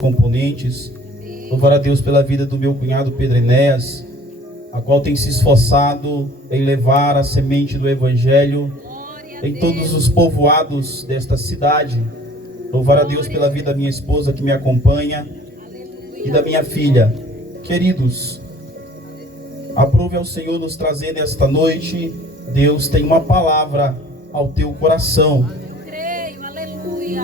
componentes. Louvar a Deus pela vida do meu cunhado Pedro Enéas, a qual tem se esforçado em levar a semente do Evangelho em todos os povoados desta cidade. Louvar a Deus pela vida da minha esposa que me acompanha e da minha filha. Queridos, aprove ao Senhor nos trazer nesta noite. Deus tem uma palavra ao teu coração.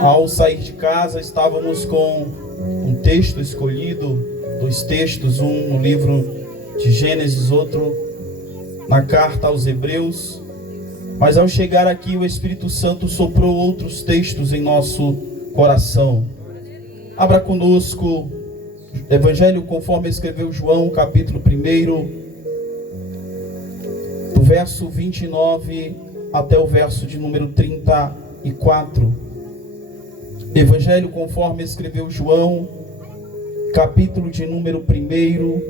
Ao sair de casa, estávamos com um texto escolhido, dois textos, um no livro de Gênesis, outro na carta aos Hebreus. Mas ao chegar aqui, o Espírito Santo soprou outros textos em nosso coração. Abra conosco o Evangelho conforme escreveu João, capítulo 1, do verso 29 até o verso de número 34. Evangelho conforme escreveu João, capítulo de número 1,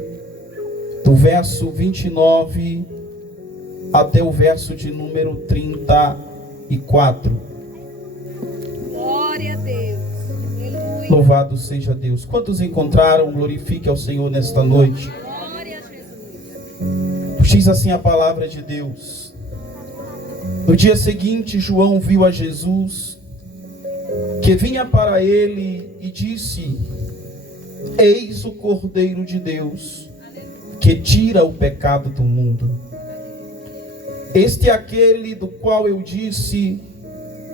do verso 29 até o verso de número 34. Glória a Deus. Aleluia. Louvado seja Deus. Quantos encontraram? Glorifique ao Senhor nesta noite. Glória a Jesus. Diz assim a palavra de Deus. No dia seguinte, João viu a Jesus, que vinha para ele, e disse: Eis o Cordeiro de Deus, que tira o pecado do mundo. Este é aquele do qual eu disse: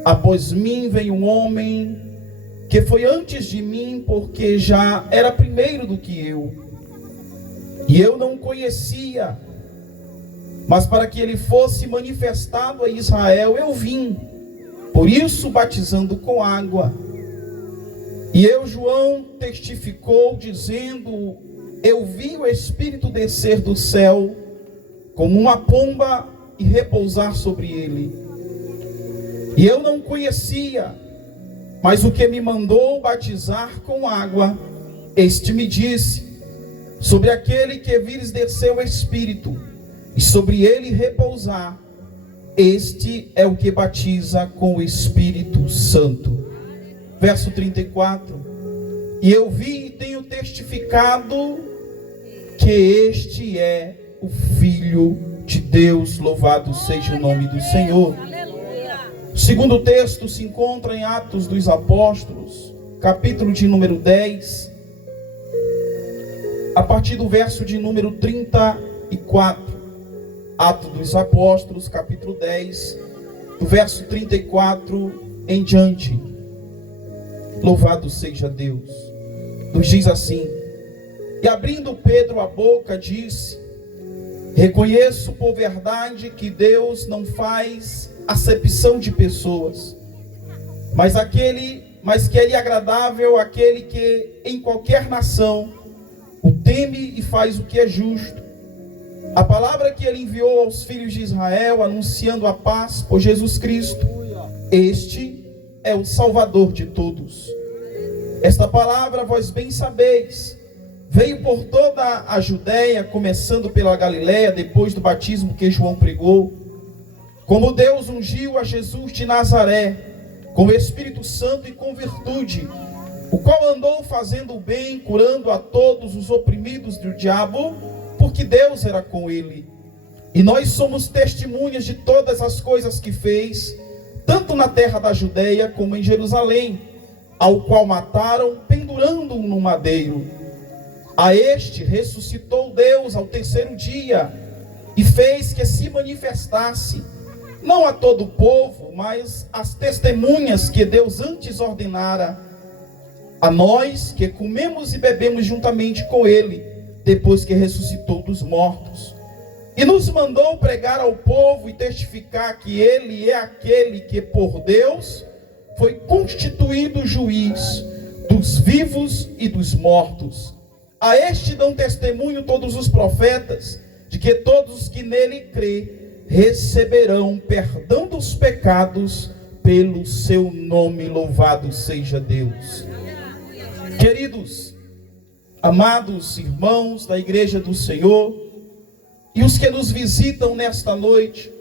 após mim vem um homem que foi antes de mim, porque já era primeiro do que eu. E eu não o conhecia, mas para que ele fosse manifestado a Israel, eu vim. Por isso, batizando com água. E eu, João, testificou, dizendo: eu vi o Espírito descer do céu como uma pomba e repousar sobre ele. E eu não conhecia, mas o que me mandou batizar com água, este me disse: sobre aquele que vires descer o Espírito, e sobre ele repousar, este é o que batiza com o Espírito Santo. Verso 34. E eu vi e tenho testificado que este é o Filho de Deus. Louvado seja o nome do Senhor. Aleluia. O segundo texto se encontra em Atos dos Apóstolos, capítulo de número 10, a partir do verso de número 34. Atos dos Apóstolos, capítulo 10, do verso 34 em diante. Louvado seja Deus. Nos diz assim: e abrindo Pedro a boca, disse: reconheço por verdade que Deus não faz acepção de pessoas, mas que é agradável aquele que em qualquer nação o teme e faz o que é justo. A palavra que ele enviou aos filhos de Israel, anunciando a paz por Jesus Cristo. Este é o Salvador de todos. Esta palavra, vós bem sabeis, veio por toda a Judéia, começando pela Galiléia, depois do batismo que João pregou. Como Deus ungiu a Jesus de Nazaré, com o Espírito Santo e com virtude, o qual andou fazendo o bem, curando a todos os oprimidos do diabo, porque Deus era com ele. E nós somos testemunhas de todas as coisas que fez, tanto na terra da Judéia como em Jerusalém, ao qual mataram, pendurando-o no madeiro. A este ressuscitou Deus ao terceiro dia, e fez que se manifestasse, não a todo o povo, mas às testemunhas que Deus antes ordenara, a nós que comemos e bebemos juntamente com ele, depois que ressuscitou dos mortos. E nos mandou pregar ao povo e testificar que ele é aquele que por Deus foi constituído juiz dos vivos e dos mortos. A este dão testemunho todos os profetas, de que todos os que nele crê receberão perdão dos pecados pelo seu nome. Louvado seja Deus. Queridos, amados irmãos da Igreja do Senhor e os que nos visitam nesta noite,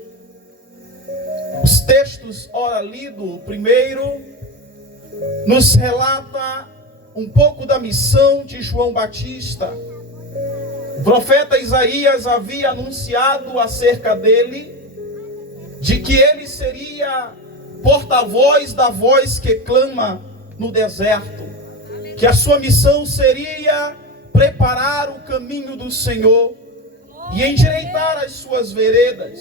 os textos ora lido, o primeiro nos relata um pouco da missão de João Batista. O profeta Isaías havia anunciado acerca dele, de que ele seria porta-voz da voz que clama no deserto, que a sua missão seria preparar o caminho do Senhor e endireitar as suas veredas.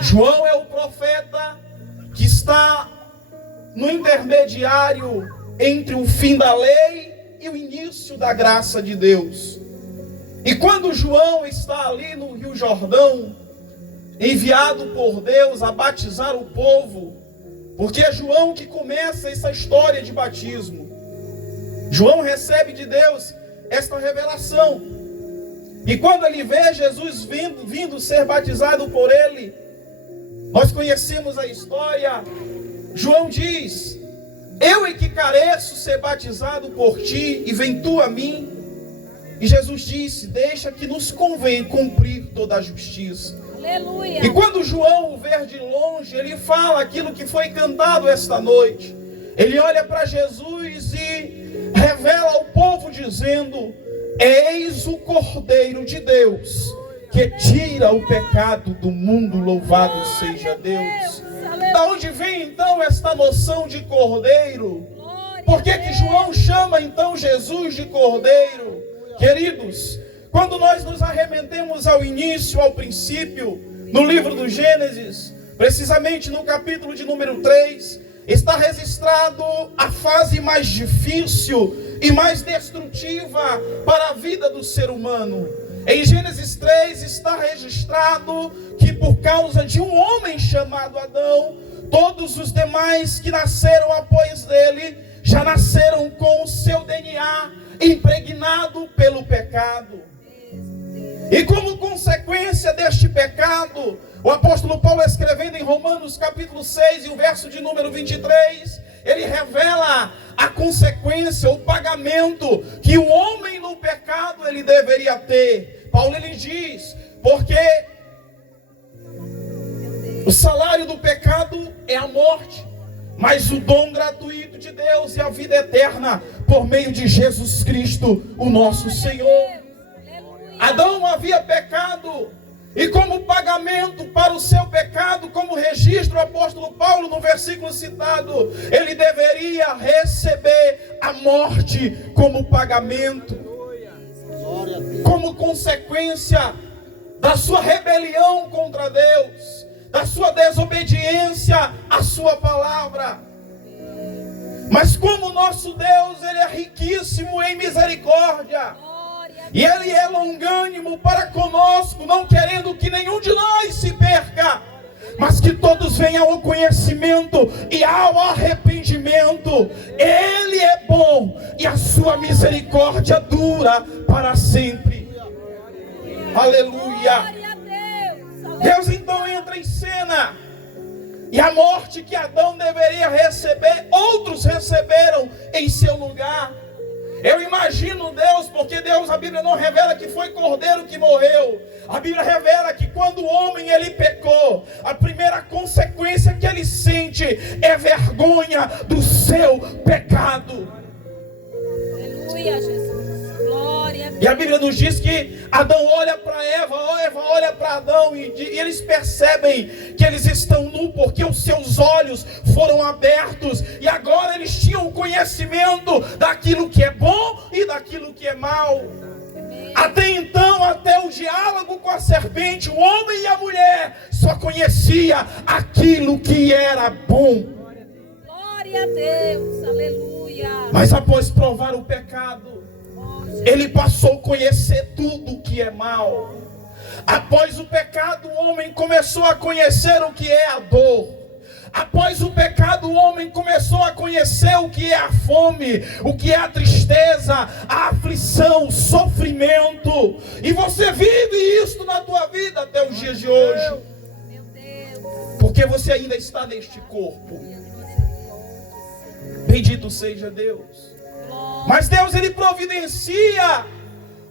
João é o profeta que está no intermediário entre o fim da lei e o início da graça de Deus. E quando João está ali no Rio Jordão, enviado por Deus a batizar o povo, porque é João que começa essa história de batismo. João recebe de Deus esta revelação. E quando ele vê Jesus vindo ser batizado por ele, nós conhecemos a história. João diz: eu é que careço ser batizado por ti, e vem tu a mim. E Jesus disse: deixa que nos convém cumprir toda a justiça. Aleluia. E quando João o vê de longe, ele fala aquilo que foi cantado esta noite. Ele olha para Jesus e revela ao povo dizendo: eis o Cordeiro de Deus, que tira o pecado do mundo, louvado seja Deus. Da onde vem então esta noção de Cordeiro? Por que João chama então Jesus de Cordeiro? Queridos, quando nós nos arremetemos ao início, ao princípio, no livro do Gênesis, precisamente no capítulo de número 3, está registrado a fase mais difícil e mais destrutiva para a vida do ser humano. Em Gênesis 3 está registrado que por causa de um homem chamado Adão, todos os demais que nasceram após dele, já nasceram com o seu DNA impregnado pelo pecado. E como consequência deste pecado, o apóstolo Paulo, escrevendo em Romanos capítulo 6 e o verso de número 23, ele revela a consequência, o pagamento que o homem no pecado ele deveria ter. Paulo ele diz: porque o salário do pecado é a morte, mas o dom gratuito de Deus é a vida eterna por meio de Jesus Cristo, o nosso Senhor. Adão havia pecado, e como pagamento para o seu pecado, como registro o apóstolo Paulo no versículo citado, ele deveria receber a morte como pagamento, como consequência da sua rebelião contra Deus, da sua desobediência à sua palavra. Mas como nosso Deus, ele é riquíssimo em misericórdia, e ele é longânimo para conosco, não querendo que nenhum de nós se perca, mas que todos venham ao conhecimento e ao arrependimento. Ele é bom e a sua misericórdia dura para sempre. Aleluia. Deus então entra em cena, e a morte que Adão deveria receber, outros receberam em seu lugar. Eu imagino Deus, porque Deus, a Bíblia não revela que foi cordeiro que morreu. A Bíblia revela que quando o homem ele pecou, a primeira consequência que ele sente é vergonha do seu pecado. Aleluia, Jesus. Glória. E a Bíblia nos diz que Adão olha para Eva olha para Adão, e eles percebem que eles estão nus, porque os seus olhos foram abertos, e agora eles tinham conhecimento daquilo que é bom e daquilo que é mal. Até então, até o diálogo com a serpente, o homem e a mulher só conhecia aquilo que era bom. Glória a Deus, aleluia. Mas após provar o pecado, ele passou a conhecer tudo que é mal. Após o pecado, o homem começou a conhecer o que é a dor. Após o pecado, o homem começou a conhecer o que é a fome, o que é a tristeza, a aflição, o sofrimento. E você vive isso na tua vida até os dias de hoje. Meu Deus. Porque você ainda está neste corpo. Bendito seja Deus. Mas Deus, ele providencia.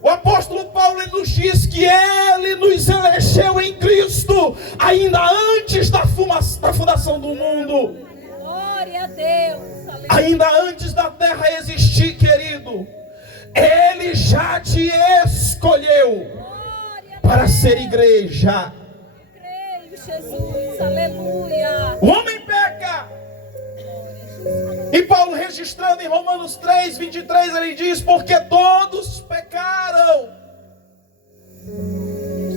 O apóstolo Paulo ele nos diz que ele nos elegeu em Cristo ainda antes da fundação do mundo. Glória a Deus, aleluia. Ainda antes da terra existir, querido, Ele já te escolheu para ser igreja. Creio, Jesus. Aleluia. O homem peca. E Paulo, registrando em Romanos 3, 23, ele diz: porque todos pecaram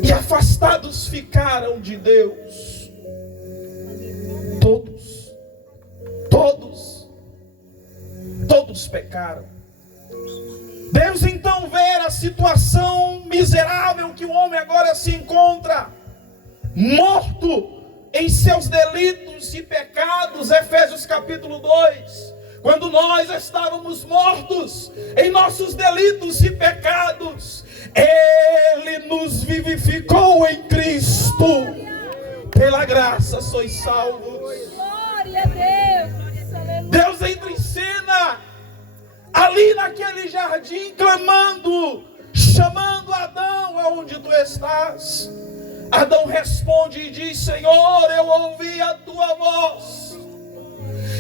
e afastados ficaram de Deus. Todos pecaram. Deus então vê a situação miserável que o homem agora se encontra, morto em seus delitos e pecados. Efésios capítulo 2. Quando nós estávamos mortos em nossos delitos e pecados, Ele nos vivificou em Cristo. Pela graça sois salvos. Glória a Deus. Aleluia. Deus entra em cena ali naquele jardim, clamando, chamando Adão: aonde tu estás? Adão responde e diz: Senhor, eu ouvi a tua voz,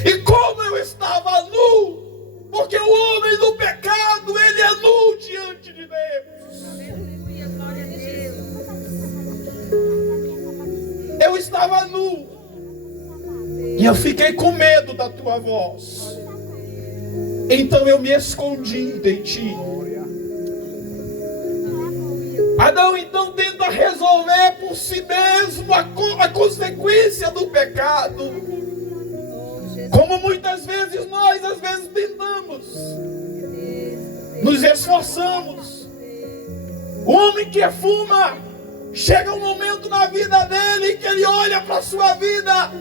e como eu estava nu, porque o homem do pecado, ele é nu diante de Deus. Aleluia. Glória a Deus. Eu estava nu, e eu fiquei com medo da tua voz, então eu me escondi de ti. Adão então tenta resolver por si mesmo a consequência do pecado, como muitas vezes nós às vezes tentamos, nos esforçamos. O homem que fuma, chega um momento na vida dele que ele olha para a sua vida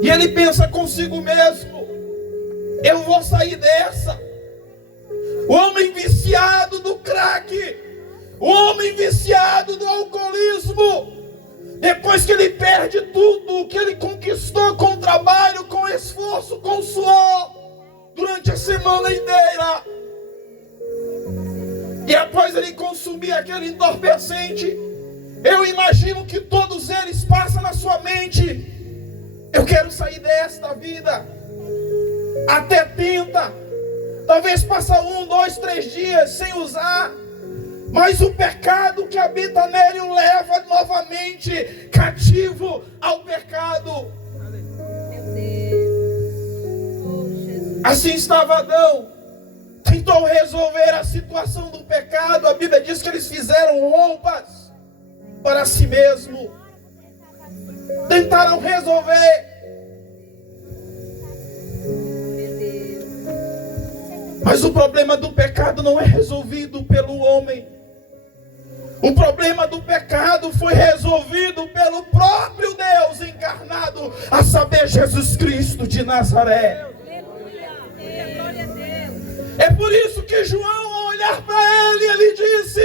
e ele pensa consigo mesmo: eu vou sair dessa. O homem viciado do crack, o homem viciado do alcoolismo, depois que ele perde tudo o que ele conquistou com trabalho, com esforço, com suor, durante a semana inteira, e após ele consumir aquele entorpecente, eu imagino que todos eles passam na sua mente: eu quero sair desta vida. Até tenta, talvez passa 1, 2, 3 dias sem usar, mas o pecado que habita nele o leva novamente cativo ao pecado. Assim estava Adão, tentou resolver a situação do pecado. A Bíblia diz que eles fizeram roupas para si mesmo, tentaram resolver. Mas o problema do pecado não é resolvido pelo homem. O problema do pecado foi resolvido pelo próprio Deus encarnado, a saber, Jesus Cristo de Nazaré. Aleluia. Glória a Deus. É por isso que João, ao olhar para ele, ele disse: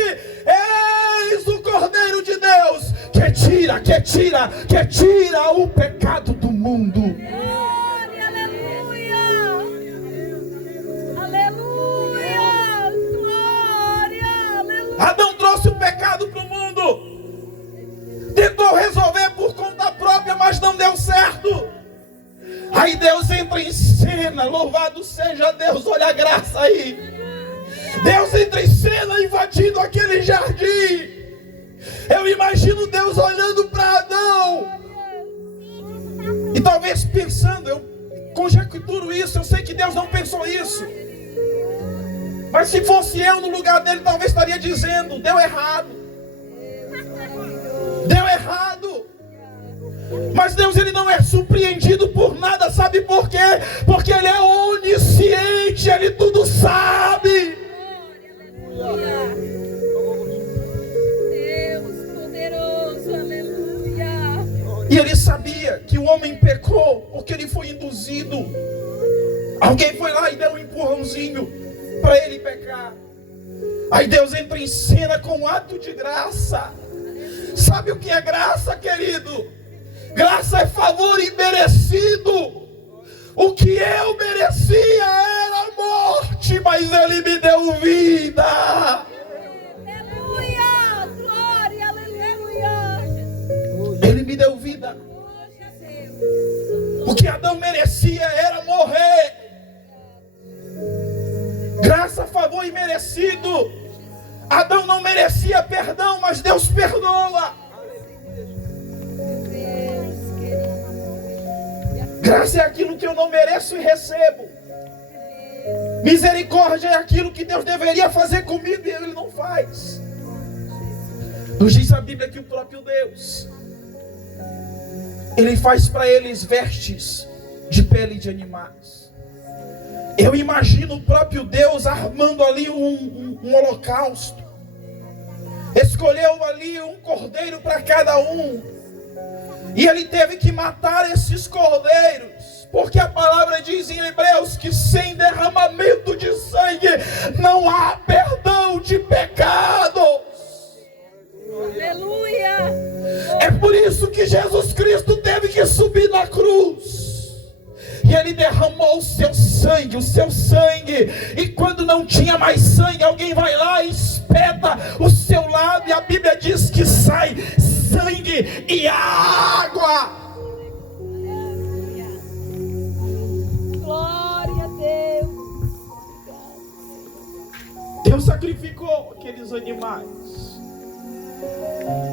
eis o Cordeiro de Deus que tira o pecado do mundo. Glória, aleluia. Aleluia. Glória, aleluia. Adão trouxe o pecado para o mundo, tentou resolver por conta própria, mas não deu certo. Aí Deus entra em cena, louvado seja Deus, olha a graça aí. Deus entra em cena invadindo aquele jardim. Eu imagino Deus olhando para Adão e talvez pensando, eu conjecturo isso, eu sei que Deus não pensou isso, mas se fosse eu no lugar dele, talvez estaria dizendo: deu errado. Deu errado. Mas Deus, ele não é surpreendido por nada, sabe por quê? Porque ele é onisciente, ele tudo sabe. Aleluia. Deus poderoso, aleluia. E ele sabia que o homem pecou porque ele foi induzido. Alguém foi lá e deu um empurrãozinho para ele pecar. Aí Deus entra em cena com um ato de graça. Sabe o que é graça, querido? Graça é favor imerecido. O que eu merecia era a morte, mas ele me deu vida. Aleluia. Glória, aleluia. Ele me deu vida. O que Adão merecia era a Graça, favor imerecido. Adão não merecia perdão, mas Deus perdoa. Graça é aquilo que eu não mereço e recebo. Misericórdia é aquilo que Deus deveria fazer comigo e Ele não faz. Nos diz a Bíblia que o próprio Deus, Ele faz para eles vestes de pele de animais. Eu imagino o próprio Deus armando ali um holocausto. Escolheu ali um cordeiro para cada um. E Ele teve que matar esses cordeiros, porque a palavra diz em Hebreus que sem derramamento de sangue não há perdão de pecados. Aleluia. É por isso que Jesus Cristo teve que subir na cruz. E Ele derramou o seu sangue. E quando não tinha mais sangue, alguém vai lá e espeta o seu lado. E a Bíblia diz que sai sangue e água. Glória a Deus. Deus sacrificou aqueles animais,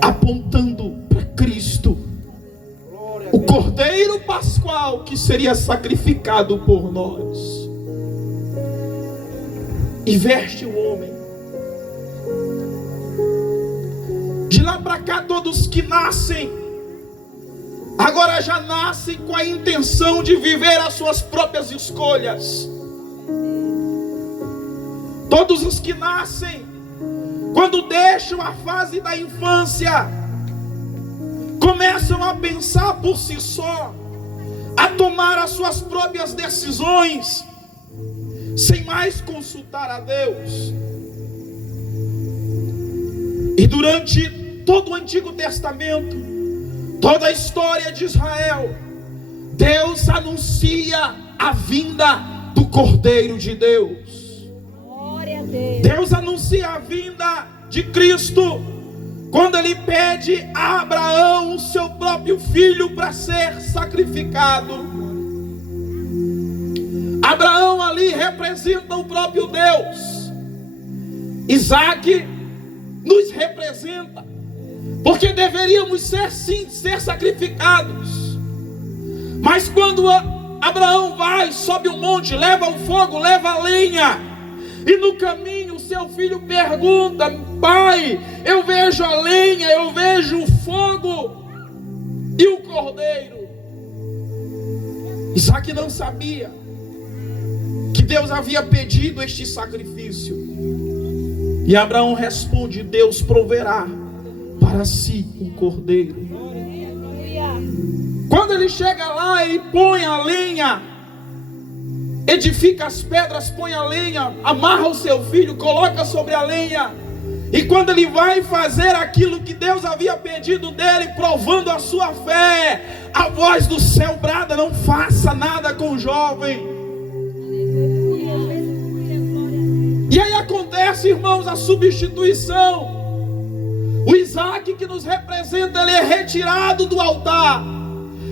apontando para Cristo, o Cordeiro Pascual que seria sacrificado por nós. E veste o homem. De lá para cá, todos que nascem, agora já nascem com a intenção de viver as suas próprias escolhas. Todos os que nascem, quando deixam a fase da infância, começam a pensar por si só, a tomar as suas próprias decisões, sem mais consultar a Deus. E durante todo o Antigo Testamento, toda a história de Israel, Deus anuncia a vinda do Cordeiro de Deus. Glória a Deus. Deus anuncia a vinda de Cristo quando Ele pede a Abraão o seu próprio filho para ser sacrificado. Abraão ali representa o próprio Deus. Isaac nos representa, porque deveríamos ser sim, ser sacrificados. Mas quando Abraão vai, sobe o monte, leva o fogo, leva a lenha, e no caminho o seu filho pergunta: pai, eu vejo a lenha, eu vejo o fogo e o cordeiro. Isaac não sabia que Deus havia pedido este sacrifício. E Abraão responde: Deus proverá para si um cordeiro. Quando ele chega lá, ele põe a lenha, edifica as pedras, põe a lenha, amarra o seu filho, coloca sobre a lenha. E quando ele vai fazer aquilo que Deus havia pedido dele, provando a sua fé, a voz do céu brada: não faça nada com o jovem. E aí acontece, irmãos, a substituição. O Isaac que nos representa, ele é retirado do altar,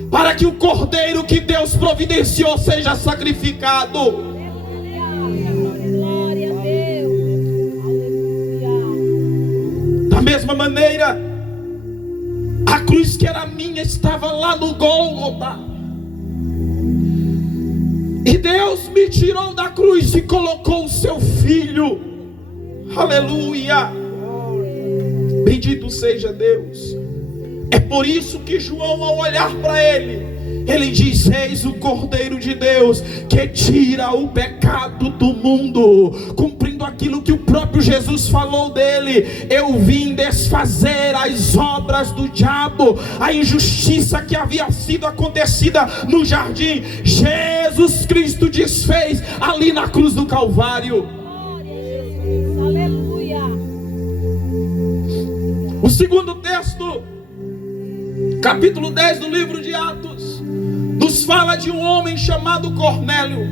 para que o cordeiro que Deus providenciou seja sacrificado. Glória a Deus. Aleluia. Da mesma maneira, a cruz que era minha estava lá no Gólgota. E Deus me tirou da cruz e colocou o seu filho. Aleluia. Bendito seja Deus. É por isso que João, ao olhar para ele diz: eis o Cordeiro de Deus que tira o pecado do mundo. Cumprindo aquilo que o próprio Jesus falou dele: eu vim desfazer as obras do diabo. A injustiça que havia sido acontecida no jardim, Jesus Cristo desfez ali na cruz do Calvário. Glória a Jesus. Aleluia. O segundo texto, capítulo 10 do livro de Atos, nos fala de um homem chamado Cornélio.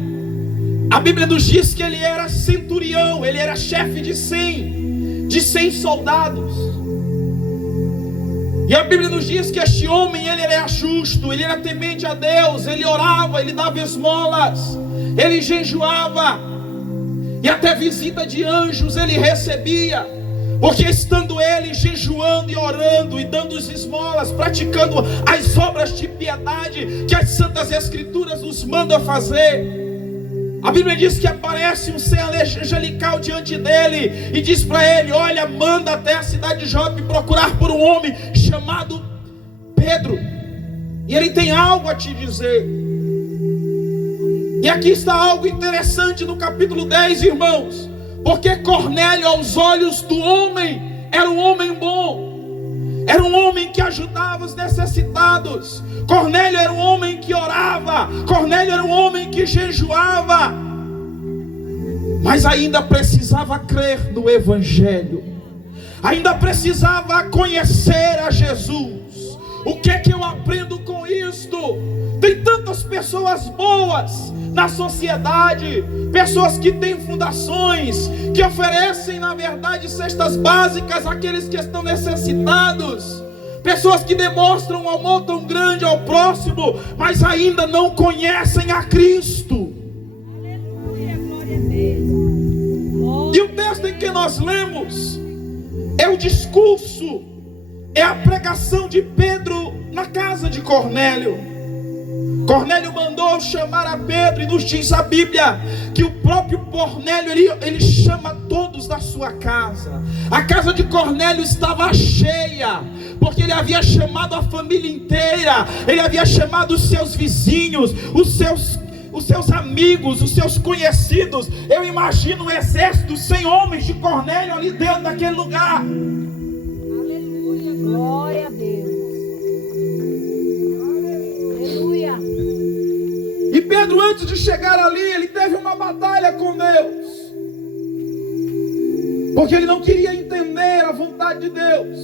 A Bíblia nos diz que ele era centurião, ele era chefe de 100 soldados. E a Bíblia nos diz que este homem, ele era justo, ele era temente a Deus, ele orava, ele dava esmolas, ele jejuava. e até visita de anjos ele recebia, porque estando ele jejuando e orando e dando as esmolas, praticando as obras de piedade que as santas escrituras nos mandam fazer, a Bíblia diz que aparece um ser angelical diante dele e diz para ele: olha, manda até a cidade de Jope procurar por um homem chamado Pedro, e ele tem algo a te dizer. E aqui está algo interessante no capítulo 10, irmãos, porque Cornélio, aos olhos do homem, era um homem bom, era um homem que ajudava os necessitados. Cornélio era um homem que orava, Cornélio era um homem que jejuava, mas ainda precisava crer no Evangelho, ainda precisava conhecer a Jesus. O que é que eu aprendo com isto? Tem tantas pessoas boas na sociedade, pessoas que têm fundações, que oferecem na verdade cestas básicas àqueles que estão necessitados, pessoas que demonstram um amor tão grande ao próximo, mas ainda não conhecem a Cristo. Aleluia, glória a Deus. E o texto em que nós lemos é o discurso, é a pregação de Pedro na casa de Cornélio. Cornélio mandou chamar a Pedro, e nos diz a Bíblia que o próprio Cornélio ele chama todos da sua casa. A casa de Cornélio estava cheia, porque ele havia chamado a família inteira, ele havia chamado os seus vizinhos, os seus amigos, os seus conhecidos. Eu imagino um exército sem homens de Cornélio ali dentro daquele lugar. Aleluia, glória a Deus. Aleluia. E Pedro, antes de chegar ali, ele teve uma batalha com Deus, porque ele não queria entender a vontade de Deus.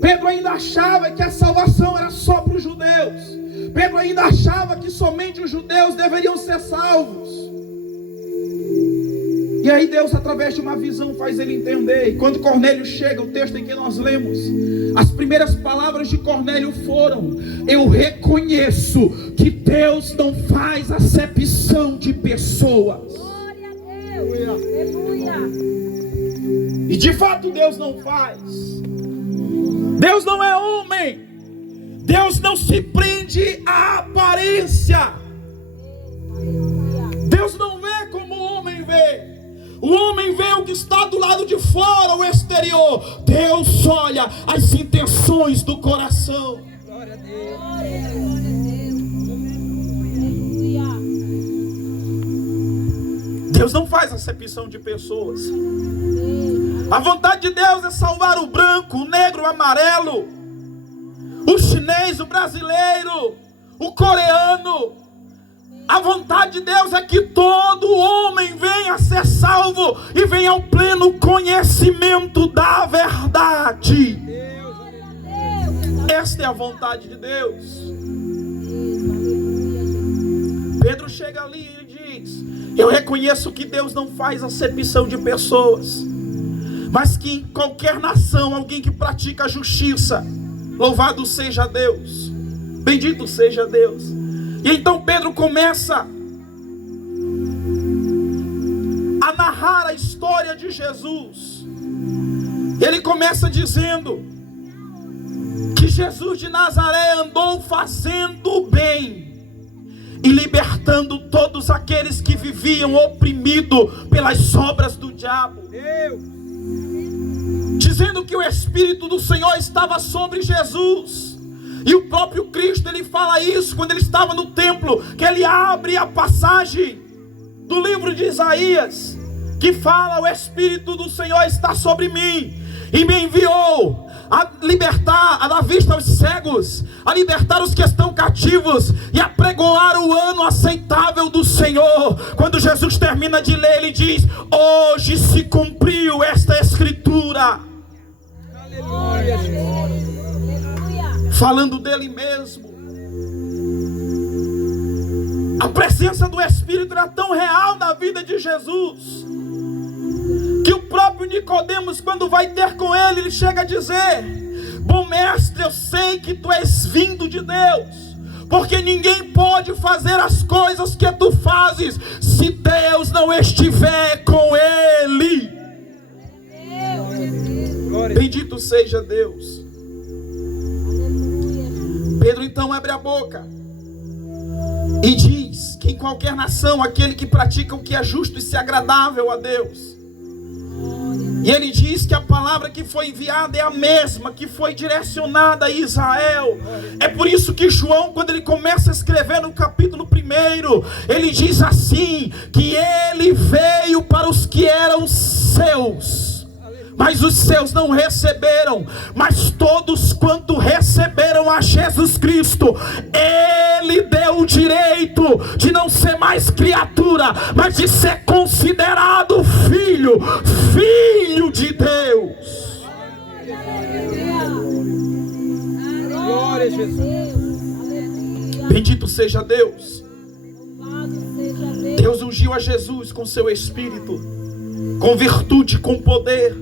Pedro ainda achava que a salvação era só para os judeus. Pedro ainda achava que somente os judeus deveriam ser salvos. E aí Deus, através de uma visão, faz ele entender. E quando Cornélio chega, o texto em que nós lemos, as primeiras palavras de Cornélio foram: eu reconheço que Deus não faz acepção de pessoas. Glória a Deus. Aleluia. E de fato Deus não faz. Deus não é homem. Deus não se prende à aparência. Deus não vê como o homem vê. O homem vê o que está do lado de fora, o exterior. Deus olha as intenções do coração. Glória a Deus. Aleluia. Deus não faz acepção de pessoas. A vontade de Deus é salvar o branco, o negro, o amarelo, o chinês, o brasileiro, o coreano. A vontade de Deus é que todo homem venha a ser salvo e venha ao pleno conhecimento da verdade. Esta é a vontade de Deus. Pedro chega ali e diz: eu reconheço que Deus não faz acepção de pessoas, mas que em qualquer nação, alguém que pratica a justiça, louvado seja Deus, bendito seja Deus. E então Pedro começa a narrar a história de Jesus. Ele começa dizendo que Jesus de Nazaré andou fazendo o bem e libertando todos aqueles que viviam oprimidos pelas obras do diabo. Dizendo que o Espírito do Senhor estava sobre Jesus. E o próprio Cristo, ele fala isso quando ele estava no templo, que ele abre a passagem do livro de Isaías, que fala: o Espírito do Senhor está sobre mim, e me enviou a libertar, a dar vista aos cegos, a libertar os que estão cativos, e a pregoar o ano aceitável do Senhor. Quando Jesus termina de ler, ele diz: hoje se cumpriu esta escritura. Aleluia. Falando dele mesmo. A presença do Espírito era tão real na vida de Jesus, que o próprio Nicodemos, quando vai ter com ele, ele chega a dizer: bom mestre, eu sei que tu és vindo de Deus, porque ninguém pode fazer as coisas que tu fazes se Deus não estiver com ele. Bendito seja Deus. Pedro então abre a boca e diz que em qualquer nação, aquele que pratica o que é justo e se agradável a Deus. E ele diz que a palavra que foi enviada é a mesma, que foi direcionada a Israel. É por isso que João, quando ele começa a escrever no capítulo 1, ele diz assim, que ele veio para os que eram seus, mas os seus não receberam. Mas todos quanto receberam a Jesus Cristo, ele deu o direito de não ser mais criatura, mas de ser considerado filho de Deus. Glória a Jesus. Bendito seja Deus. Deus ungiu a Jesus com seu Espírito, com virtude, com poder.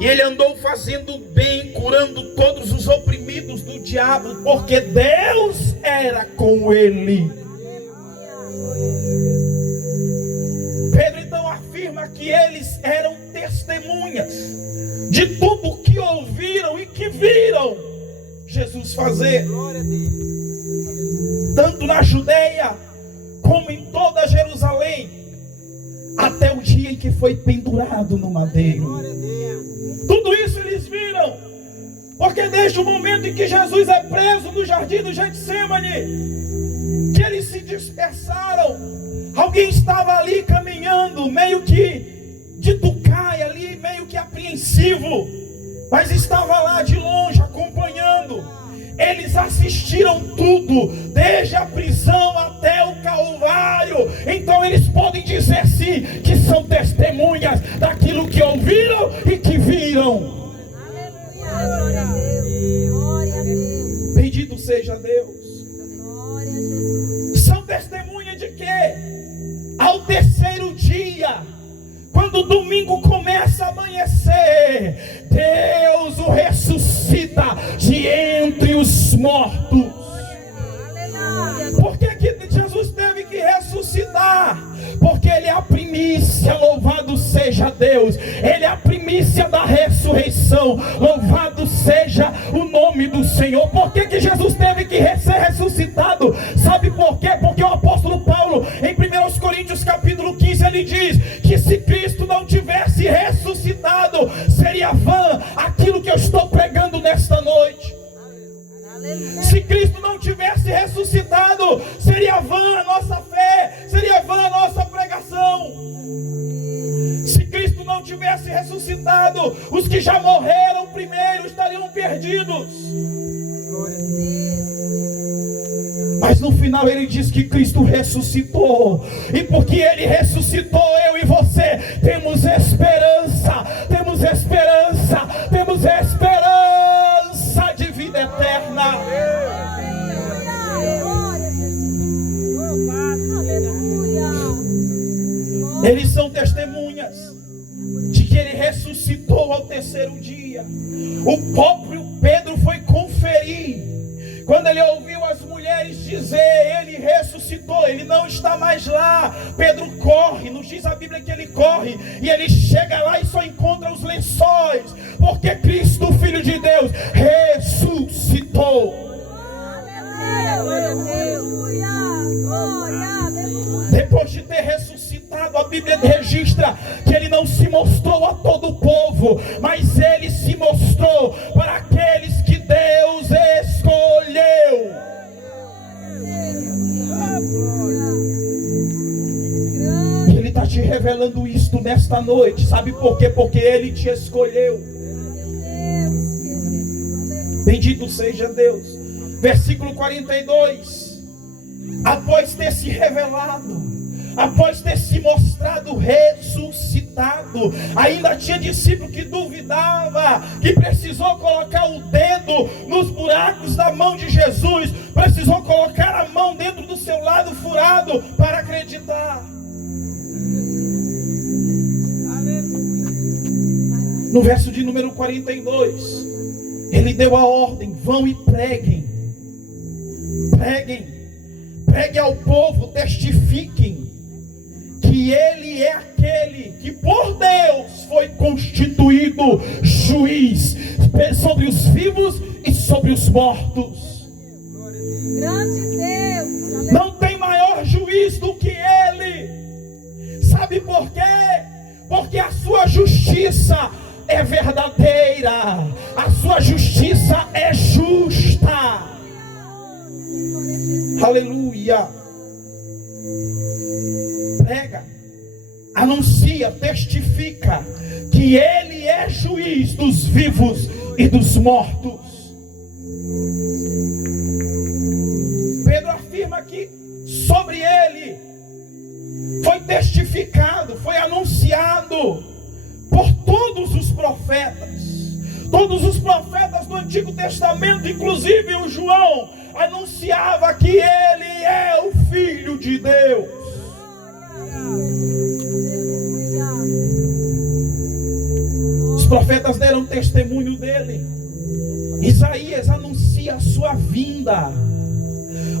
E ele andou fazendo bem, curando todos os oprimidos do diabo, porque Deus era com ele. Pedro então afirma que eles eram testemunhas de tudo que ouviram e que viram Jesus fazer, tanto na Judeia como em toda Jerusalém, até o dia em que foi pendurado no madeiro. Tudo isso eles viram, porque desde o momento em que Jesus é preso no jardim do Getsemane, que eles se dispersaram. Alguém estava ali caminhando, meio que de tucaia ali, meio que apreensivo, mas estava lá de longe acompanhando. Eles assistiram tudo, desde a prisão até o Calvário. Então eles podem dizer sim, que são testemunhas daquilo que ouviram e que viram. Aleluia, glória a Deus. Bendito seja Deus. Glória a Jesus. São testemunhas de quê? Ao terceiro dia, quando o domingo começa a amanhecer, Deus o ressuscita de entre os mortos. Por que Jesus teve que ressuscitar? Porque ele é a primícia, louvado seja Deus. Ele é a primícia da ressurreição, louvado seja o nome do Senhor. Por que Jesus teve que ser ressuscitado? Sabe por quê? Porque o apóstolo Paulo, em 1 Coríntios capítulo 15, ele diz que se Cristo não tivesse ressuscitado, seria vã aquilo que eu estou pregando nesta noite. Se Cristo não tivesse ressuscitado, seria vã a nossa fé, seria vã a nossa pregação. Se Cristo não tivesse ressuscitado, os que já morreram primeiro estariam perdidos. Mas no final ele diz que Cristo ressuscitou, e porque ele ressuscitou, eu e você temos esperança, temos esperança, temos esperança de vida eterna. Eles são testemunhas de que ele ressuscitou ao terceiro dia. O próprio Pedro foi conferir. Quando ele ouviu as mulheres dizer, ele ressuscitou, ele não está mais lá. Pedro corre, nos diz a Bíblia que ele corre, e ele chega lá e só encontra os lençóis, porque Cristo, o Filho de Deus, ressuscitou. Depois de ter ressuscitado, a Bíblia registra que ele não se mostrou a todo o povo, mas ele se mostrou para aqueles que Deus escolheu. E ele está te revelando isto nesta noite. Sabe por quê? Porque ele te escolheu. Bendito seja Deus. Versículo 42. Após ter se revelado, após ter se mostrado ressuscitado, ainda tinha discípulo que duvidava, que precisou colocar o dedo nos buracos da mão de Jesus, precisou colocar a mão dentro do seu lado furado para acreditar. No verso de número 42, ele deu a ordem: vão e preguem pregue ao povo, testifiquem que Ele é aquele que por Deus foi constituído juiz sobre os vivos e sobre os mortos. Grande Deus. Não tem maior juiz do que Ele. Sabe por quê? Porque a sua justiça é verdadeira, a sua justiça é justa. Aleluia. Prega, anuncia, testifica que Ele é juiz dos vivos e dos mortos. Pedro afirma que sobre Ele foi testificado, foi anunciado por todos os profetas. Todos os profetas do Antigo Testamento, inclusive o João, anunciava que Ele é o Filho de Deus. Os profetas deram testemunho dele. Isaías anuncia a sua vinda.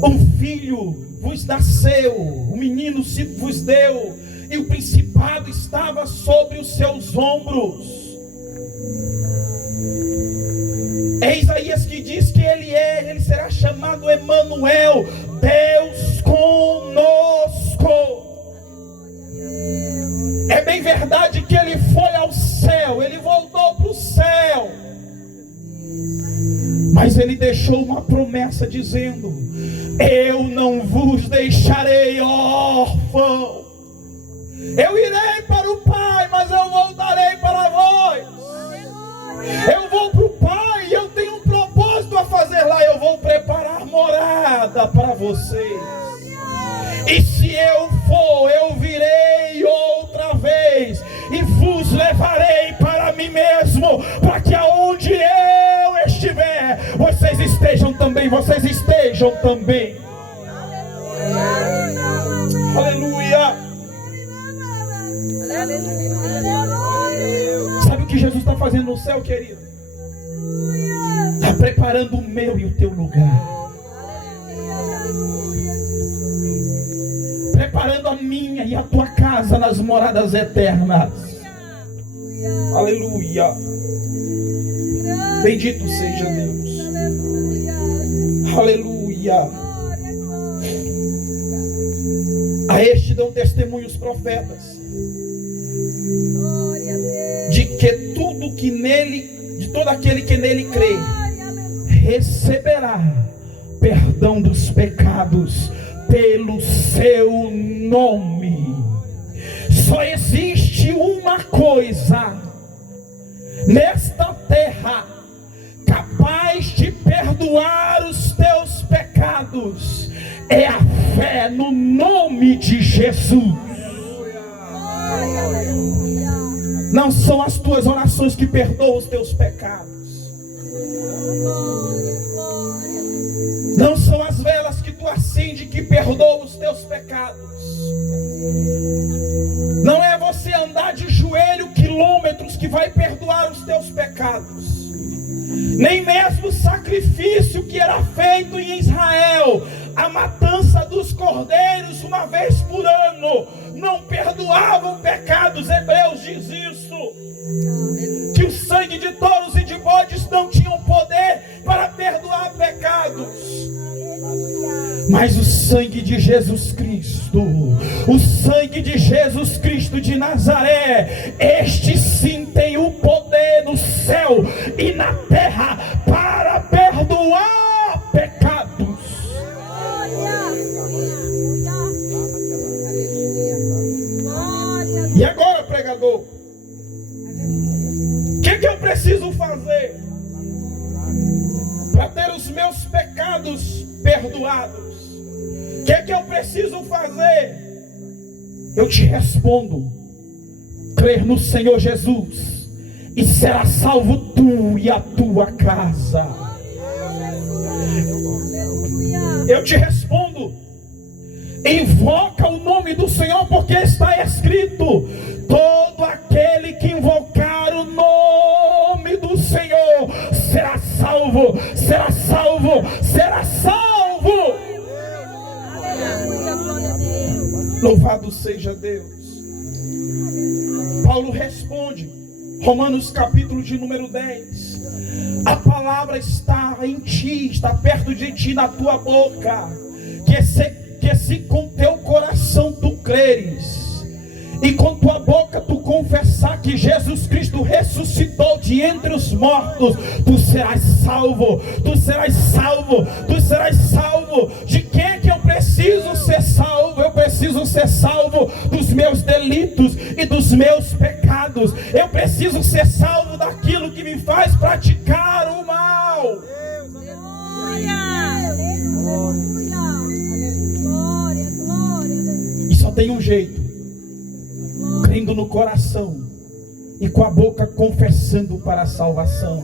Um filho vos nasceu, um menino se vos deu, e o principado estava sobre os seus ombros. É Isaías que diz que ele será chamado Emanuel, Deus conosco. É bem verdade que ele foi ao céu, ele voltou para o céu, mas ele deixou uma promessa dizendo: eu não vos deixarei órfão. Eu irei para o Pai, mas eu voltarei para vós. Eu vou para o Pai e eu tenho um propósito a fazer lá. Eu vou preparar morada para vocês. E se eu for, eu virei outra vez e vos levarei para mim mesmo, para que aonde eu estiver, vocês estejam também. Vocês estejam também. Aleluia. Sabe o que Jesus está fazendo no céu, querido? Está preparando o meu e o teu lugar. Preparando a minha e a tua casa nas moradas eternas. Aleluia. Bendito seja Deus. Aleluia. A este dão testemunho os profetas, de que tudo que nele, de todo aquele que nele crê, receberá perdão dos pecados pelo seu nome. Só existe uma coisa nesta terra capaz de perdoar os teus pecados: é a fé no nome de Jesus. Não são as tuas orações que perdoam os teus pecados. Não são as velas que tu acende que perdoam os teus pecados. Não é você andar de joelho quilômetros que vai perdoar os teus pecados. Nem mesmo o sacrifício que era feito em Israel, a matança dos cordeiros uma vez por ano, não perdoavam pecados. Hebreus diz isso, que o sangue de touros e de bodes não tinham poder para perdoar pecados. Mas o sangue de Jesus Cristo, o sangue de Jesus Cristo de Nazaré, este sim tem o poder no céu e na terra para perdoar pecados. E agora, pregador, o que eu preciso fazer para ter os meus pecados perdoados? O que eu preciso fazer? Eu te respondo: crer no Senhor Jesus, e será salvo tu e a tua casa. Eu te respondo: invoca o nome do Senhor, porque está escrito: todo aquele que invocar o nome do Senhor será salvo, será salvo, será salvo. Louvado seja Deus. Paulo responde, Romanos capítulo de número 10. A palavra está em ti, está perto de ti, na tua boca. Que se com teu coração tu creres e com tua boca tu confessar que Jesus Cristo ressuscitou de entre os mortos, tu serás salvo, tu serás salvo, tu serás salvo. De quem é que eu preciso ser salvo? Eu preciso ser salvo dos meus delitos e dos meus pecados. Eu preciso ser salvo daquilo que me faz praticar o mal. E só tem um jeito: crendo no coração e com a boca confessando para a salvação.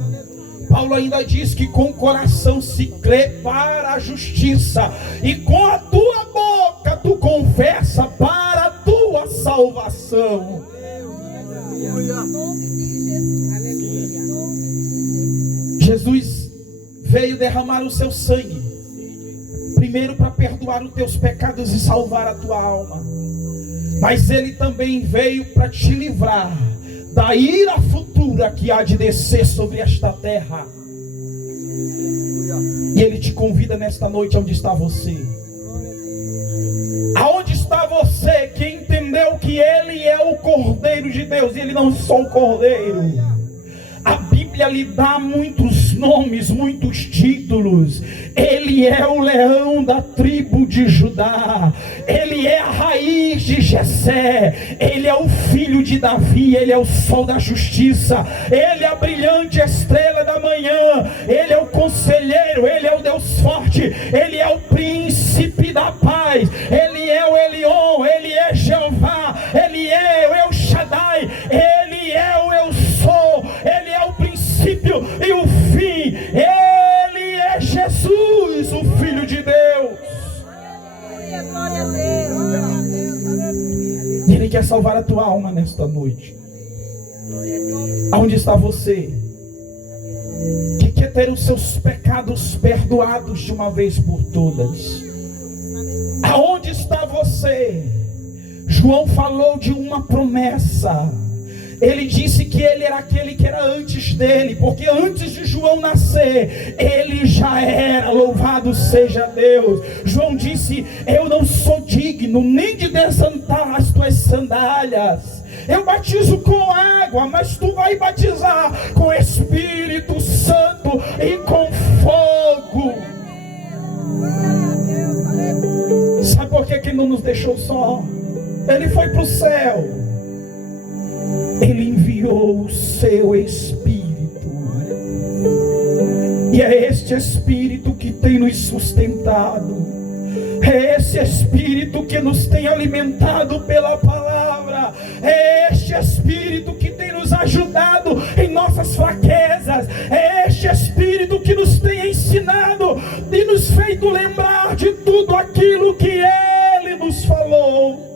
Paulo ainda diz que com o coração se crê para a justiça e com a tua boca tu confessa para a tua salvação. Jesus veio derramar o seu sangue, primeiro para perdoar os teus pecados e salvar a tua alma, mas ele também veio para te livrar da ira futura que há de descer sobre esta terra. E ele te convida nesta noite. Onde está você? Aonde está você que entendeu que ele é o Cordeiro de Deus e ele não só o Cordeiro? A Bíblia lhe dá muitos nomes, muitos títulos. Ele é o leão da tribo de Judá, ele é a raiz de Jessé, ele é o filho de Davi, ele é o sol da justiça, ele é a brilhante estrela da manhã, ele é o conselheiro, ele é o Deus forte, ele é o príncipe da paz, ele é o Elion, ele é Jeová, ele é o El Shaddai, ele é o Eu Sou, ele é o princípio e o fim, ele é Jesus, o Filho de Deus. E ele quer salvar a tua alma nesta noite. Aonde está você que quer ter os seus pecados perdoados de uma vez por todas? Aonde está você? João falou de uma promessa. Ele disse que ele era aquele que era antes dele, porque antes de João nascer, ele já era. Louvado seja Deus. João disse: eu não sou digno nem de desatar as tuas sandálias. Eu batizo com água, mas tu vai batizar com Espírito Santo e com fogo. Sabe por que ele não nos deixou só? Ele foi para o céu. Ele enviou o seu Espírito. E é este Espírito que tem nos sustentado. É esse Espírito que nos tem alimentado pela palavra. É este Espírito que tem nos ajudado em nossas fraquezas. É este Espírito que nos tem ensinado e nos feito lembrar de tudo aquilo que Ele nos falou.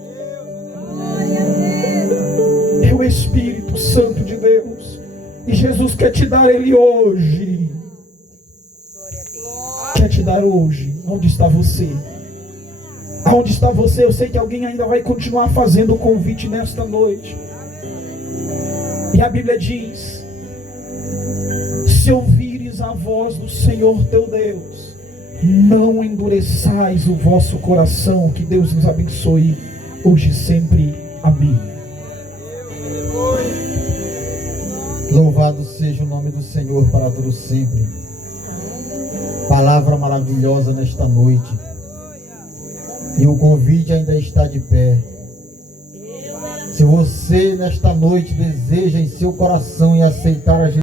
É o Espírito Santo de Deus. E Jesus quer te dar Ele hoje. Quer te dar hoje. Onde está você? Aonde está você? Eu sei que alguém ainda vai continuar fazendo o convite nesta noite. E a Bíblia diz: se ouvires a voz do Senhor teu Deus, não endureçais o vosso coração. Que Deus nos abençoe hoje e sempre. Amém. Louvado seja o nome do Senhor para todos sempre. Palavra maravilhosa nesta noite. E o convite ainda está de pé. Se você nesta noite deseja em seu coração e aceitar a Jesus